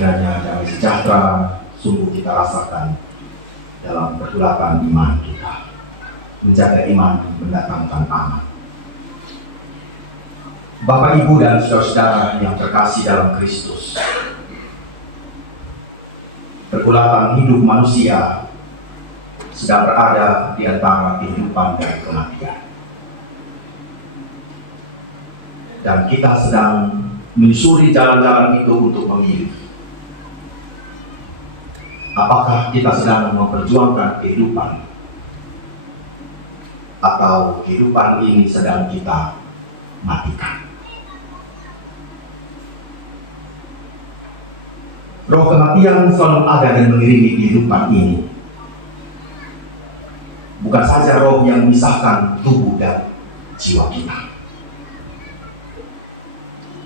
Kiranya damai sejahtera sungguh kita rasakan dalam pergulatan iman kita. Menjaga iman mendatangkan aman. Bapak, Ibu, dan saudara-saudara yang terkasih dalam Kristus, pergulatan hidup manusia sedang berada di antara kehidupan dan kematian. Dan kita sedang menyusuri jalan-jalan itu untuk memilih. Apakah kita sedang memperjuangkan kehidupan, atau kehidupan ini sedang kita matikan? Roh kematian selalu ada dan mengiringi kehidupan ini. Bukan saja roh yang memisahkan tubuh dan jiwa kita,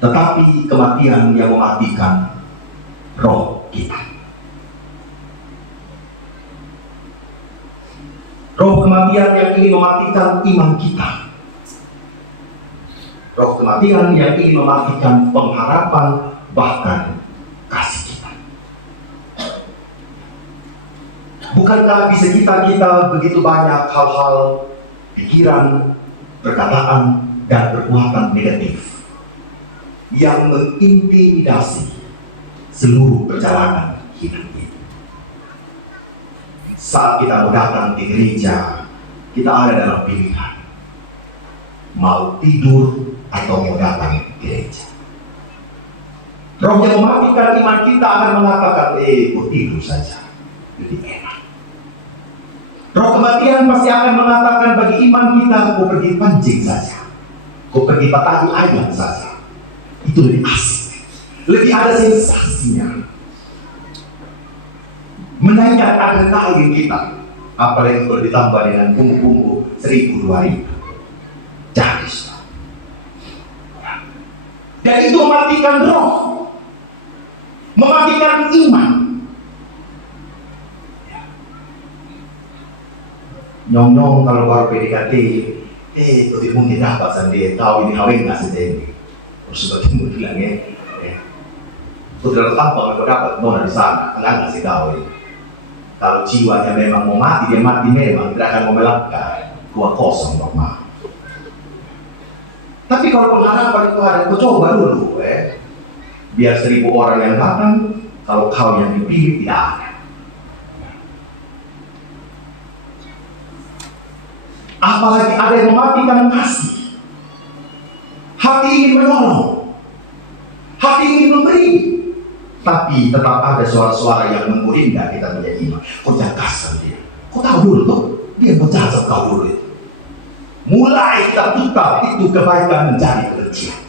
tetapi kematian yang mematikan roh kita. Roh kematian yang ingin mematikan iman kita. Roh kematian yang ingin mematikan pengharapan, bahkan kasih kita. Bukankah di sekitar kita begitu banyak hal-hal, pikiran, perkataan, dan perbuatan negatif yang mengintimidasi seluruh perjalanan hidup ini? Saat kita mau datang di gereja, kita ada dalam pilihan, mau tidur atau mau datang ke gereja. Roh yang mematikan iman kita akan mengatakan, kok tidur saja, lebih enak. Roh kematian pasti akan mengatakan bagi iman kita, kok pergi pancing saja, kok pergi patahi ayam saja, itu lebih asik, lebih ada sensasinya, menaikkan adrenalin kita, apalagi kalau ditambah dengan bumbu-bumbu 1000-2000. Jadi, dan itu mematikan roh, mematikan iman. Nyong-nyong kalau baru PDKT, itu mungkin dapat sendiri, tahu ini kawin nggak sendiri. Terus sudah timbul bilangnya, sudah tampak kalau dapat nona di sana, enggak ngasih tahu ini. Kalau jiwanya memang mau mati, dia mati memang, tidak akan memelangkan, gua kosong normal. Tapi kalau pengharapan itu ada, kau coba dulu, biar 1000 orang yang datang, kalau kau yang dipilih tidak ada. Apalagi ada yang mematikan kasih. Hati ingin menolong, hati ingin memberi, tapi tetap ada suara-suara yang menggurindah kita punya iman. Kau jangan kasar dia. Kau tahu dulu tuh, dia mau jajak kau dulu itu. Mulai kita putar itu kebaikan menjadi kebencian.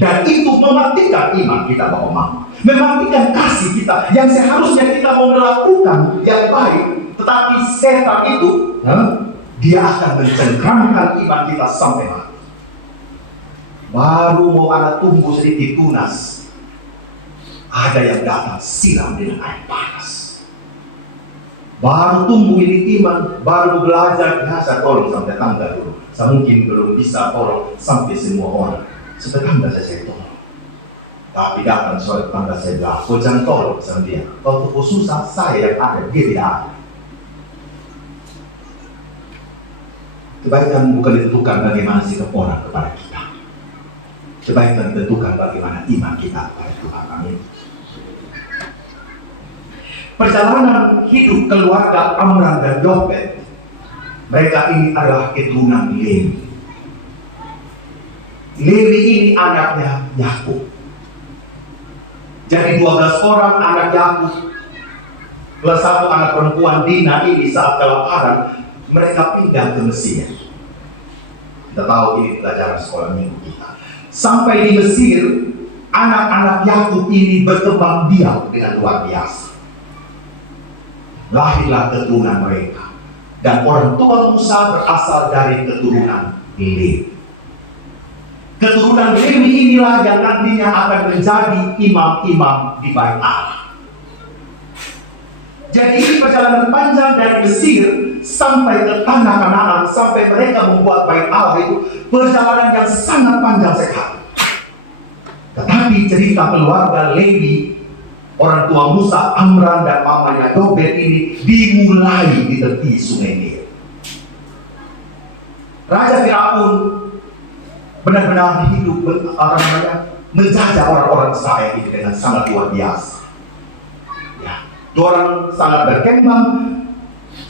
Dan itu mematikan iman kita, Bapak Mama. Mematikan kasih kita yang seharusnya kita mau melakukan yang baik. Tetapi setan itu, dia akan mencengkramkan iman kita sampai mati. Baru mau anak tumbuh sedikit tunas, ada yang datang siram dengan air panas. Baru tumbuh ini iman, baru belajar biasa tolong sampai tangga dulu. Saya mungkin belum bisa tolong sampai semua orang. Setengah saya tolong. Tapi datang soal tangga saya bilang, kau jangan tolong sama dia. Kalau kau susah, saya yang ada, dia tidak ada. Kebaikan bukan ditentukan bagaimana sikap orang kepada kita. Kebaikan ditentukan bagaimana iman kita kepada Tuhan. Amin. Perjalanan hidup keluarga Amram dan Yokebed, mereka ini adalah keturunan Lewi. Lewi ini anaknya Yakub. Jadi 12 orang anak Yakub plus 1 anak perempuan Dina ini saat kelaparan mereka pindah ke Mesir. Kita tahu ini pelajaran sekolah minggu kita. Sampai di Mesir, anak-anak Yakub ini berkembang biak dengan luar biasa. Lahirlah keturunan mereka. Dan orang tua Musa berasal dari keturunan Lewi. Keturunan Lewi inilah yang nantinya akan menjadi imam-imam di Bait Allah. Jadi ini perjalanan panjang dari Mesir sampai ke tanah Kanaan, sampai mereka membuat Bait Allah itu perjalanan yang sangat panjang sekali. Tetapi cerita keluarga Lewi Orang tua Musa, Amram, dan mamanya Yokebed ini dimulai di tepi sungai Nil. Raja Firaun benar-benar hidup menjajah orang-orang Israel ini dengan sangat luar biasa. Ya, orang sangat berkembang.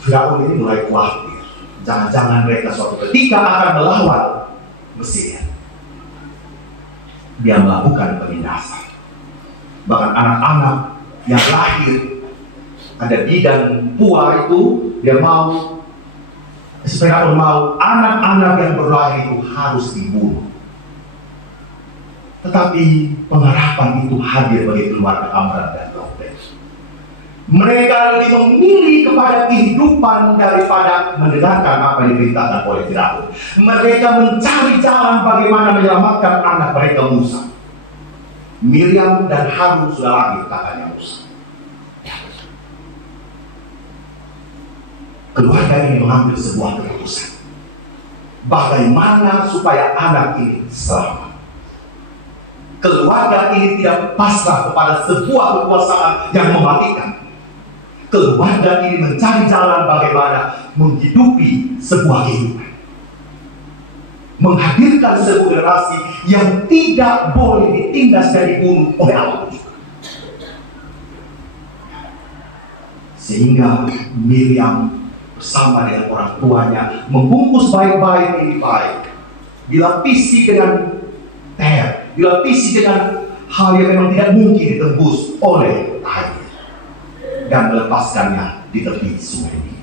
Firaun ini mulai khawatir. Jangan-jangan mereka suatu ketika akan melawan Mesir. Dia melakukan penindasan. Bahkan anak-anak yang lahir ada bidan puar itu, dia mau, Firaun mau anak-anak yang berlahir itu harus dibunuh. Tetapi pengharapan itu hadir bagi keluarga Amram dan Yokebed. Mereka lebih memilih kepada kehidupan daripada mendengarkan apa yang diberitakan oleh Firaun. Mereka mencari jalan bagaimana menyelamatkan anak mereka Musa. Miriam dan Harun sudah lahir, kakaknya Musa. Keluarga ini mengambil sebuah keputusan. Bagaimana supaya anak ini selamat. Keluarga ini tidak pasrah kepada sebuah kekuasaan yang mematikan. Keluarga ini mencari jalan bagaimana menghidupi sebuah kehidupan. Menghadirkan sebuah generasi yang tidak boleh ditindas dan dibunuh oleh apapun juga. Sehingga Miriam bersama dengan orang tuanya membungkus baik-baik ini baik, dilapisi dengan ter, dilapisi dengan hal yang memang tidak mungkin ditembus oleh air, dan melepaskannya di tepi sungai ini.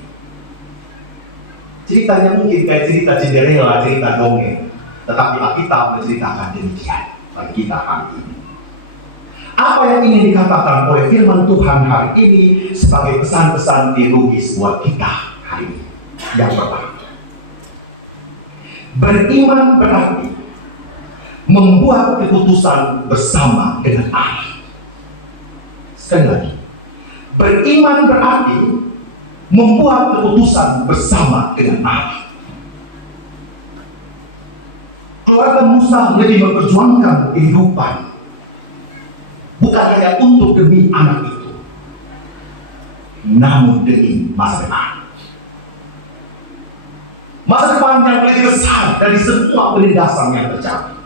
Ceritanya mungkin kayak cerita Cinderella, cerita dongeng, tetapi Alkitab menceritakan demikian bagi kita hari ini. Apa yang ingin dikatakan oleh firman Tuhan hari ini sebagai pesan-pesan teologis buat kita hari ini? Yang pertama, beriman berarti membuat keputusan bersama dengan Allah. Sekali lagi, beriman berarti membuat keputusan bersama dengan Allah. Keluarga Musa lebih memperjuangkan kehidupan, bukan hanya untuk demi anak itu, namun demi masa depan. Masa depan yang lebih besar dari semua penindasan yang terjadi.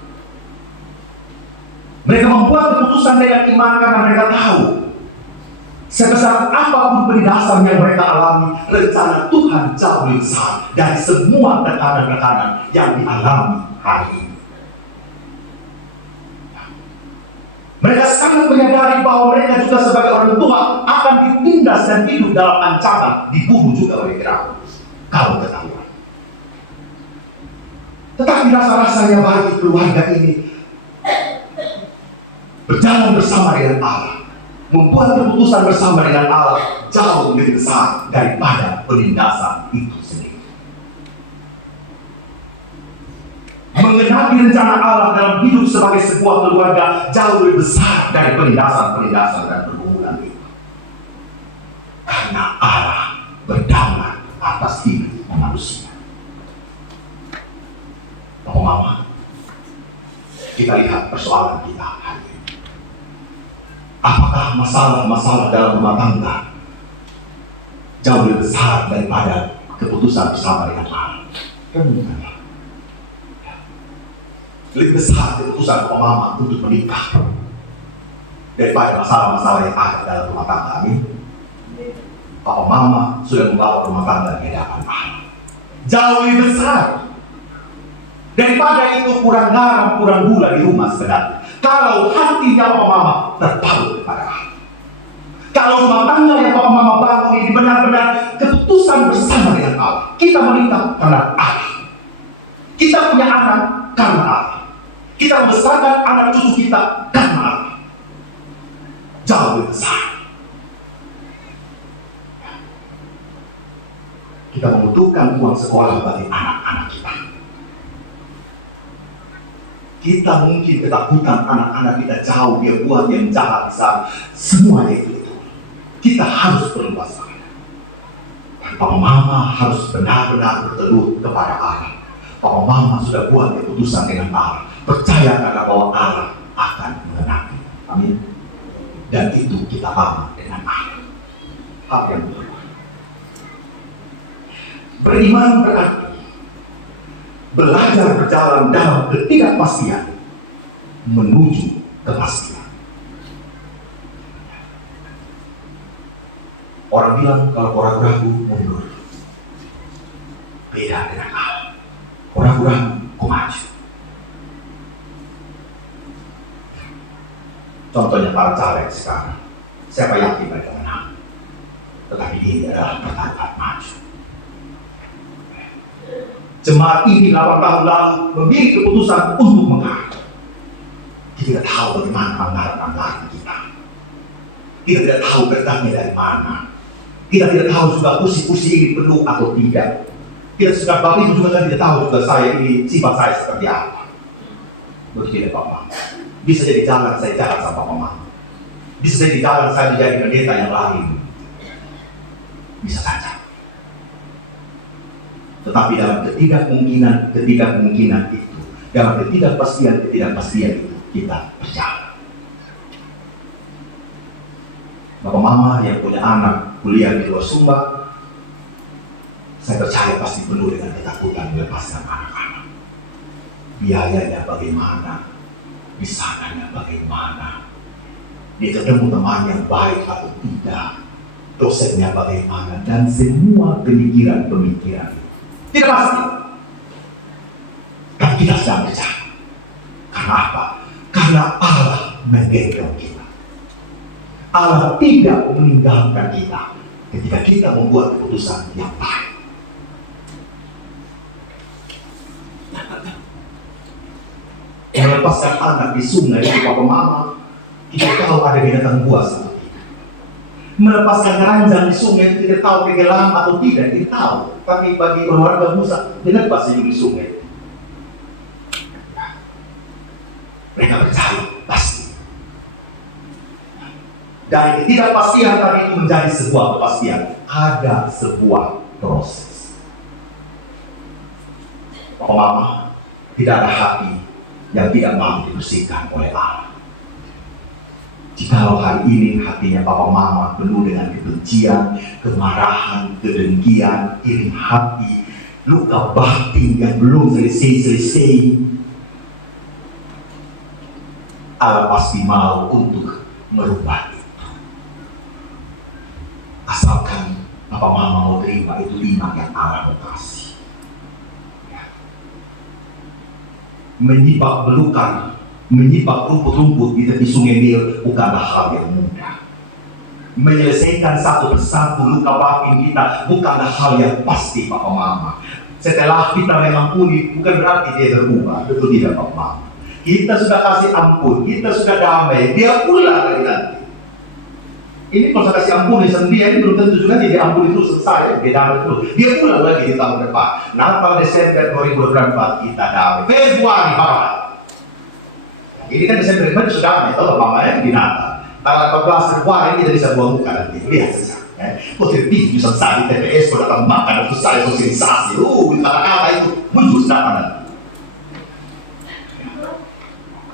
Mereka membuat keputusan dengan iman karena mereka tahu sebesar apapun penindasan yang mereka alami, rencana Tuhan jauh lebih besar dari semua tekanan-tekanan yang dialami hari ini. Mereka sangat menyadari bahwa mereka juga sebagai orang tua akan ditindas dan hidup dalam ancaman dibunuh juga oleh Firaun kalau ketahuan. Tetapi rasa-rasanya bagi keluarga ini berjalan bersama dengan Allah, membuat keputusan bersama dengan Allah jauh lebih besar daripada penindasan itu sendiri. Mengenapi rencana Allah dalam hidup sebagai sebuah keluarga jauh lebih besar dari penindasan-penindasan dan pergumulan itu. Karena Allah berdaulat atas hidup manusia. Mama, kita lihat persoalan kita hari ini. Apakah masalah-masalah dalam rumah tangga jauh lebih besar daripada keputusan bersama dengan Allah? Bukanlah. Lebih besar keputusan mama untuk menikah daripada masalah-masalah yang ada dalam rumah tangga ini. Papa mama sudah membawa rumah tangga di hadapan Allah. Jauh lebih besar daripada itu kurang garam, kurang gula di rumah sebenarnya. Kalau hatinya papa mama terpaut kepada Allah. Kalau rumah tangga yang papa mama bangun ini benar-benar keputusan bersama dengan Allah. Kita menikah karena Allah. Kita punya anak karena Allah. Kita membesarkan anak cucu kita karena Allah. Jauh lebih besar. Kita membutuhkan uang sekolah bagi anak-anak kita. Kita mungkin ketakutan anak-anak kita jauh, dia buat yang jahat besar. Semuanya itu. Kita harus berwaspada. Papa mama harus benar-benar berteduh kepada Allah. Papa mama sudah buat keputusan dengan Allah. Percaya karena bahwa Allah akan mengenapi. Amin. dan itu kita aman dengan Allah. Hal yang kedua, beriman berarti belajar berjalan dalam ketidakpastian menuju kepastian. Orang bilang kalau orang ragu mundur. Beda dengan Allah. Orang ragu maju. Contohnya para caleg sekarang. Siapa yakin mereka menang? Tetapi ini adalah pertanyaan maju. Jemaat ini 8 tahun lalu memiliki keputusan untuk mengalah. Kita tidak tahu bagaimana anggaran kita. Kita tidak tahu berkatnya dari mana. Kita tidak tahu juga kursi-kursi ini perlu atau tidak. Kita sudah bapak itu juga tidak tahu juga saya ini sifat saya seperti apa. Begitu Bapak. Bisa jadi jalan saya jalan sama Mama. Bisa jadi jalan saya menjadi pendeta yang lain. Bisa saja. Tetapi dalam ketidakmungkinan itu, dalam ketidakpastian itu, kita berjalan. Bapak Mama yang punya anak kuliah di luar Sumba, saya percaya pasti penuh dengan ketakutan melepaskan anak-anak. Biayanya bagaimana, bisananya bagaimana, dia ketemu teman yang baik atau tidak, dosennya bagaimana, dan semua pemikiran-pemikiran tidak pasti. Dan kita sedang berjalan. Karena apa? Karena Allah menggendong kita. Allah tidak meninggalkan kita ketika kita membuat keputusan yang baik. Melepaskan anak di sungai di Papa Mama, kita tahu ada binatang buas atau tidak. Melepaskan ranjang di sungai itu tidak tahu tenggelam atau tidak, kita tahu. Tapi bagi keluarga Musa, tidak pasti di sungai. Mereka percaya pasti. Dari ketidakpastian tadi itu menjadi sebuah kepastian. Ada sebuah proses. Papa Mama, tidak ada hati yang tidak mau dibersihkan oleh Allah. Jikalau hari ini hatinya Papa Mama penuh dengan kebencian, kemarahan, kedengkian, iri hati, luka batin yang belum selesai, Allah pasti mau untuk merubah itu. Asalkan Papa Mama mau terima itu iman yang Allah mau kasih. Menyipak belukan, menyipak rumput-rumput di tepi sungai Nil bukanlah hal yang mudah. Menyelesaikan satu persatu luka batin kita bukanlah hal yang pasti, Papa Mama. Setelah kita mengampuni, bukan berarti dia berubah, betul tidak, Papa Mama? Kita sudah kasih ampun, kita sudah damai, dia pulang lagi nanti. Ini kalau saya kasih ampun sendiri, ini belum tentu juga dia ampun itu selesai, dia damai terus. Dia pulang lagi di tahun depan. Natal Desember 2024 kita damai. Februari Papa. Ini kan Desember kemarin sudah damai, tahu Mama ya di Natal. Tanggal 14 Februari kita bisa buang muka nanti, lihat saja. Putri bisa besar di TPS, kalau datang makan, terus saya sosialisasi. Kata-kata itu muncul sedapa nanti.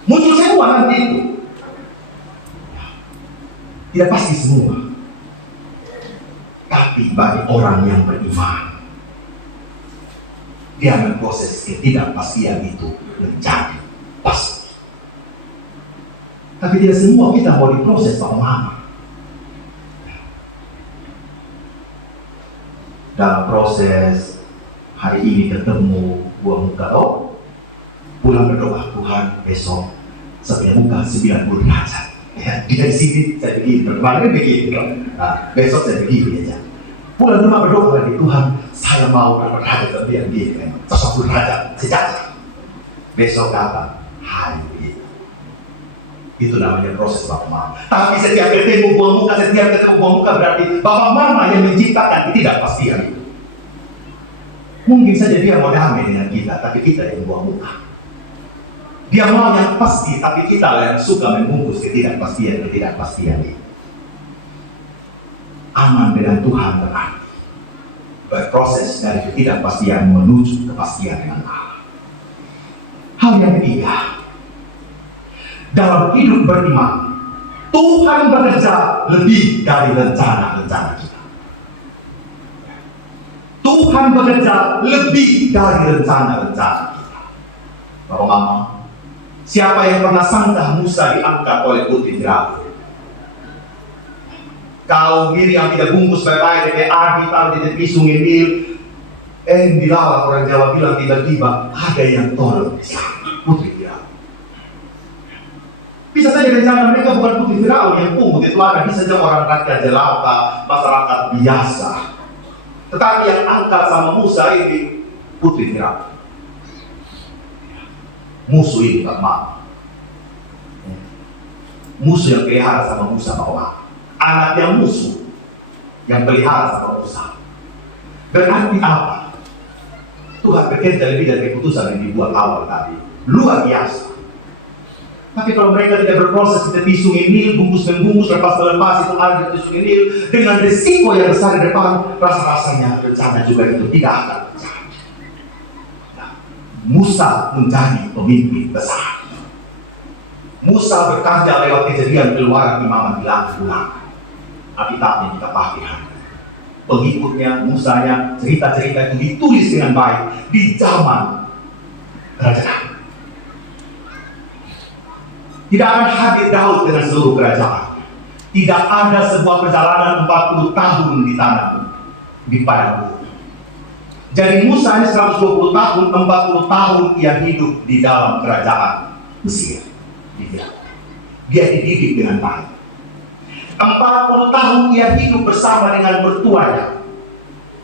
Muncul semua nanti itu. Tidak pasti semua. Tapi bagi orang yang beriman, dia memproses ketidakpastian itu menjadi pasti. Tapi tidak semua kita mau diproses Papa Mama. Dalam proses hari ini ketemu buah muka pulang berdoa, Tuhan besok setia muka 90 derajat. Ya, di sini saya begini, kemarin begini, besok saya begini aja. Pulang rumah berdoa lagi, Tuhan saya mau berderajat seperti begini, 100 derajat sejajar. Besok apa? Hari begitu. Itu namanya proses Bapak Mama. Tapi setiap ketemu buah muka, berarti Bapak Mama yang menciptakan ketidakpastian itu. Mungkin saja dia mau damai dengan kita, tapi kita yang buah muka. Dia mau yang pasti, tapi kita yang suka membungkus ketidakpastian itu. Aman dengan Tuhan berarti berproses dari ketidakpastian menuju kepastian dengan Allah. Hal yang ketiga, dalam hidup beriman, Tuhan bekerja lebih dari rencana-rencana kita. Tuhan bekerja lebih dari rencana-rencana kita. Bapak Mama, siapa yang pernah sangka Musa diangkat oleh putri Firaun? Kalau Miriam tidak bungkus baik-baik dengan air ditaruh di tepi sungai Nil, dilalah orang Jawa bilang tiba-tiba ada yang tolong di sana, putri Firaun. Bisa saja rencana mereka bukan putri Firaun yang pungut itu ada, bisa saja orang rakyat jelata, masyarakat biasa. Tetapi yang angkat sama Musa ini putri Firaun. Musuh ini tak mau. Musuh yang pelihara sama Musa bahwa anak yang musuh yang pelihara sama Musa. Berarti apa? Tuhan bekerja lebih dari keputusan yang dibuat awal tadi. Luar biasa. Tapi kalau mereka tidak berproses di tepi sungai Nil, bungkus-membungkus, lepas-lepas itu ada di sungai Nil, dengan risiko yang besar di depan, rasa-rasanya rencana juga itu tidak akan terjadi. Nah, Musa menjadi pemimpin besar. Musa bekerja lewat kejadian keluaran Imam bilang Alkitabnya kita pahami. Pengikutnya, Musanya, cerita-cerita itu ditulis dengan baik di zaman kerajaan. Tidak akan hadir Daud dengan seluruh kerajaan. Tidak ada sebuah perjalanan 40 tahun di tanah di padang bumi. Jadi Musa ini 120 tahun, 40 tahun ia hidup di dalam kerajaan Mesir. Dia dididik dengan baik. 40 tahun ia hidup bersama dengan mertuanya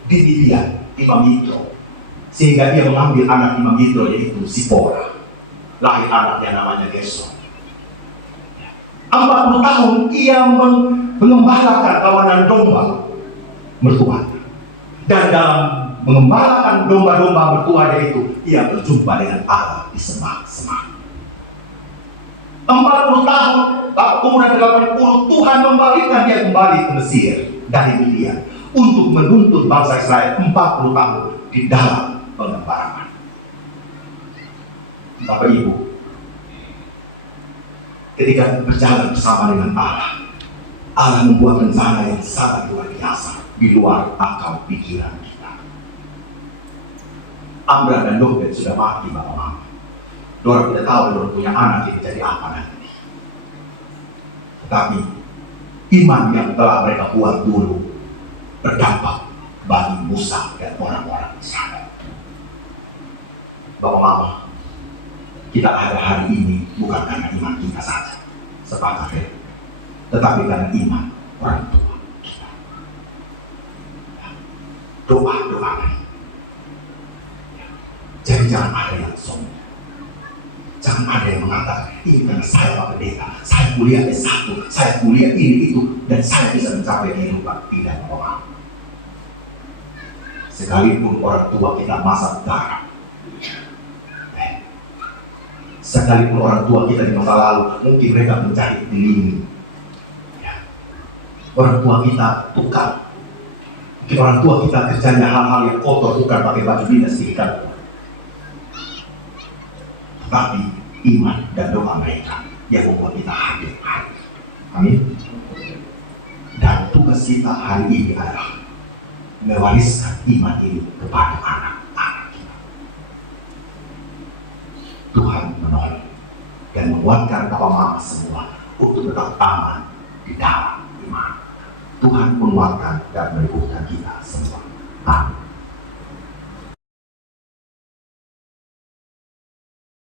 di Midian, Imam Yitro. Sehingga dia mengambil anak Imam Yitro yaitu Zipora. Lahir anaknya namanya Gerson. 40 tahun ia mengembalakan kawanan domba mertuanya. Dan dalam mengembalakan domba-domba mertuanya itu, ia berjumpa dengan Allah di semak-semak. 40 tahun, kemudian 80, Tuhan membalikkan dia kembali ke Mesir dari Midian untuk menuntut bangsa Israel 40 tahun di dalam pengembaraan. Bapak Ibu, ketika berjalan bersama dengan Allah membuat rencana yang sangat luar biasa di luar akal pikiran kita. Amram dan Yokebed sudah mati, Bapak-Bapak. Dorang tidak tahu dorang punya anak yang jadi apa nanti. Tetapi iman yang telah mereka buat dulu berdampak bagi Musa dan orang-orang Israel. Bapak-Bapak, kita ada hari ini bukan karena iman kita saja, sepakat ya, tetapi karena iman orang tua kita. Doa-doa ini. Jadi jangan ada yang sombong. Jangan ada yang mengatakan, ini karena saya Pak Pendeta, saya kuliah S1, saya kuliah ini itu, dan saya bisa mencapai kehidupan. Tidak, Bapak. Sekalipun orang tua kita masak darah, sekalipun orang tua kita di masa lalu mungkin mereka mencari dinding, orang tua kita tukang, mungkin orang tua kita kerjanya hal-hal yang kotor, bukan pakai baju dinas ikan. Tapi iman dan doa mereka yang membuat kita hadir hari. Amin. Dan tugas kita hari ini adalah mewariskan iman ini kepada anak-anak kita. Tuhan menolong dan menguatkan Bapak Mama semua untuk tetap aman di dalam iman. Tuhan menguatkan dan meneguhkan kita semua. Amin.